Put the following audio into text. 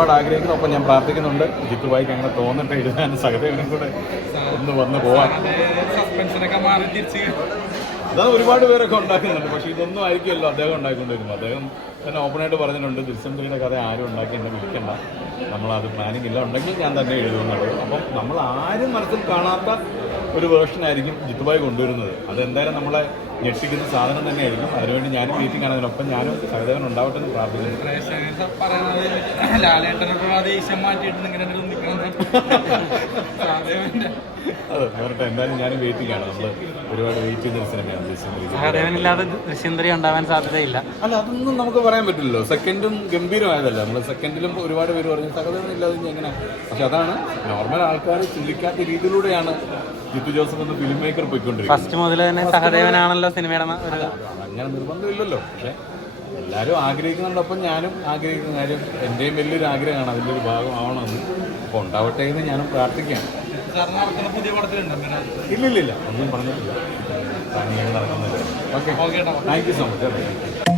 ഒരുപാട് ആഗ്രഹിക്കുന്നു. അപ്പം ഞാൻ പ്രാർത്ഥിക്കുന്നുണ്ട് ജിത്തുബായിക്ക് അങ്ങനെ തോന്നട്ടെ, എഴുതാൻ സഹദേവനും കൂടെ ഒന്ന് വന്ന് പോവാം. സസ്പെൻഷനൊക്കെ മാറി തിരിച്ച് അതാണ് ഒരുപാട് പേരൊക്കെ ഉണ്ടാക്കുന്നുണ്ട്. പക്ഷേ ഇതൊന്നും ആയിരിക്കുമല്ലോ അദ്ദേഹം ഉണ്ടാക്കിക്കൊണ്ടിരുന്നു. അദ്ദേഹം തന്നെ ഓപ്പണായിട്ട് പറഞ്ഞിട്ടുണ്ട്, ദൃശ്യം 3യുടെ കഥ ആരും ഉണ്ടാക്കേണ്ട, വിളിക്കണ്ട, നമ്മളത് പ്ലാനിങ് ഇല്ല, ഉണ്ടെങ്കിൽ ഞാൻ തന്നെ എഴുതുന്നുള്ളത്. അപ്പം നമ്മൾ ആരും മനസ്സിൽ കാണാത്ത ഒരു വേർഷനായിരിക്കും ജിത്തുബായി കൊണ്ടുവരുന്നത്. അതെന്തായാലും നമ്മളെ ഞെട്ടിക്കുന്ന സാധനം തന്നെയായിരിക്കും. അതിനുവേണ്ടി ഞാനും വെയിറ്റിംഗ് ആണ്. അതിനൊപ്പം ഞാനും സഹദേവൻ ഉണ്ടാവട്ടെ എന്ന് പ്രാർത്ഥിക്കുന്നു. പറയുന്നത് ലാലേട്ടനോടുള്ള ദേഷ്യം മാറ്റിയിട്ട് ഇങ്ങനെ അതെ വേറെ എന്തായാലും ഞാനും വെയിറ്റിംഗ് ആണ്. നമ്മൾ ഒരുപാട് വെയിറ്റ് ചെയ്തൊരു സിനിമയാണ് ദൃശ്യം 3. സഹദേവനില്ലാതെ ദൃശ്യം 3 ഉണ്ടാവാൻ സാധ്യതയില്ല. അല്ല, അതൊന്നും നമുക്ക് പറയാൻ പറ്റില്ലല്ലോ. സെക്കൻഡും ഗംഭീരമായതല്ല. നമ്മൾ സെക്കൻഡിലും ഒരുപാട് പേര് പറഞ്ഞു സഹദേവനില്ലാതെ എങ്ങനെ. പക്ഷെ അതാണ് നോർമൽ ആൾക്കാർ ചിന്തിക്കാത്ത രീതിയിലൂടെയാണ് ജിത്തു ജോസഫ് എന്ന ഫിലിം മേക്കർ പോയിക്കൊണ്ടിരിക്കുന്നത്. ഫസ്റ്റ് മുതൽ തന്നെ സഹദേവനാണല്ലോ സിനിമയുടെ ഒരു അങ്ങനെ നിർബന്ധമില്ലല്ലോ. പക്ഷെ എല്ലാവരും ആഗ്രഹിക്കുന്നുണ്ടൊപ്പം ഞാനും ആഗ്രഹിക്കുന്ന കാര്യം എൻ്റെയും വലിയൊരു ആഗ്രഹമാണ് അതിൻ്റെ ഒരു ഭാഗമാവണമെന്ന്. അപ്പോൾ ഉണ്ടാവട്ടെ എന്ന് ഞാനും പ്രാർത്ഥിക്കുകയാണ്. പുതിയ പടത്തിലുണ്ട്? ഇല്ലില്ല, ഒന്നും പറഞ്ഞിട്ടില്ല. നടക്കുന്നില്ല. Okay, thank you so much.